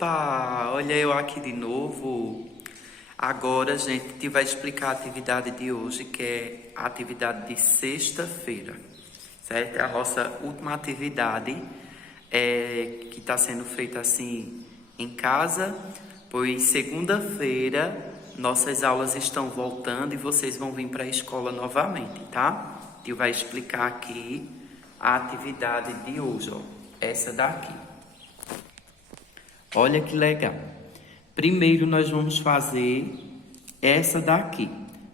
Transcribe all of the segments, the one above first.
Opa, olha eu aqui de novo. Agora, gente, a gente vai explicar a atividade de hoje, que é a atividade de sexta-feira, certo? É a nossa última atividade, que está sendo feita assim em casa, pois segunda-feira nossas aulas estão voltando e vocês vão vir para a escola novamente, tá? A gente vai explicar aqui a atividade de hoje, ó, essa daqui. Olha que legal. Primeiro nós vamos fazer essa daqui.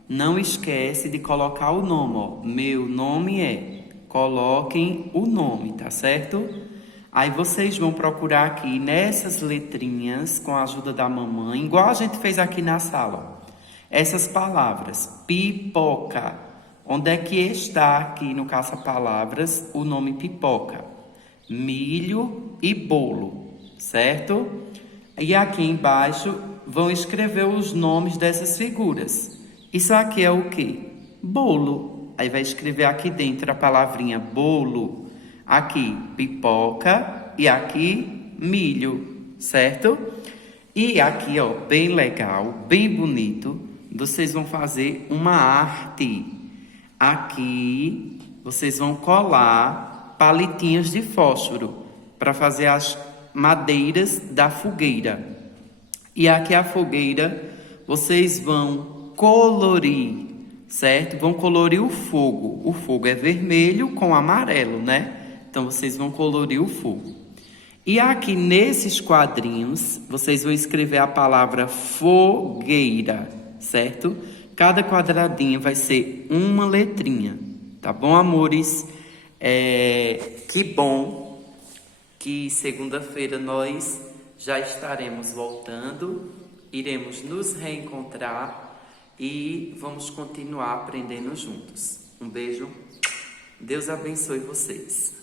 Não esquece de colocar o nome, ó. Meu nome é. Coloquem o nome, tá certo? Aí vocês vão procurar aqui nessas letrinhas, com a ajuda da mamãe, igual a gente fez aqui na sala, ó. Essas palavras. Pipoca. Onde é que está aqui no caça-palavras o nome pipoca? Milho e bolo. Certo? E aqui embaixo vão escrever os nomes dessas figuras. Isso aqui é o quê? Bolo. Aí vai escrever aqui dentro a palavrinha bolo. Aqui pipoca e aqui milho, certo? E aqui, ó, bem legal, bem bonito, vocês vão fazer uma arte. Aqui vocês vão colar palitinhos de fósforo para fazer as madeiras da fogueira. E aqui a fogueira vocês vão colorir, certo? Vão colorir o fogo. O fogo é vermelho com amarelo, né? Então vocês vão colorir o fogo. E aqui nesses quadrinhos vocês vão escrever a palavra fogueira, certo? Cada quadradinho vai ser uma letrinha, tá bom, amores? Que bom que segunda-feira nós já estaremos voltando, iremos nos reencontrar e vamos continuar aprendendo juntos. Um beijo, Deus abençoe vocês.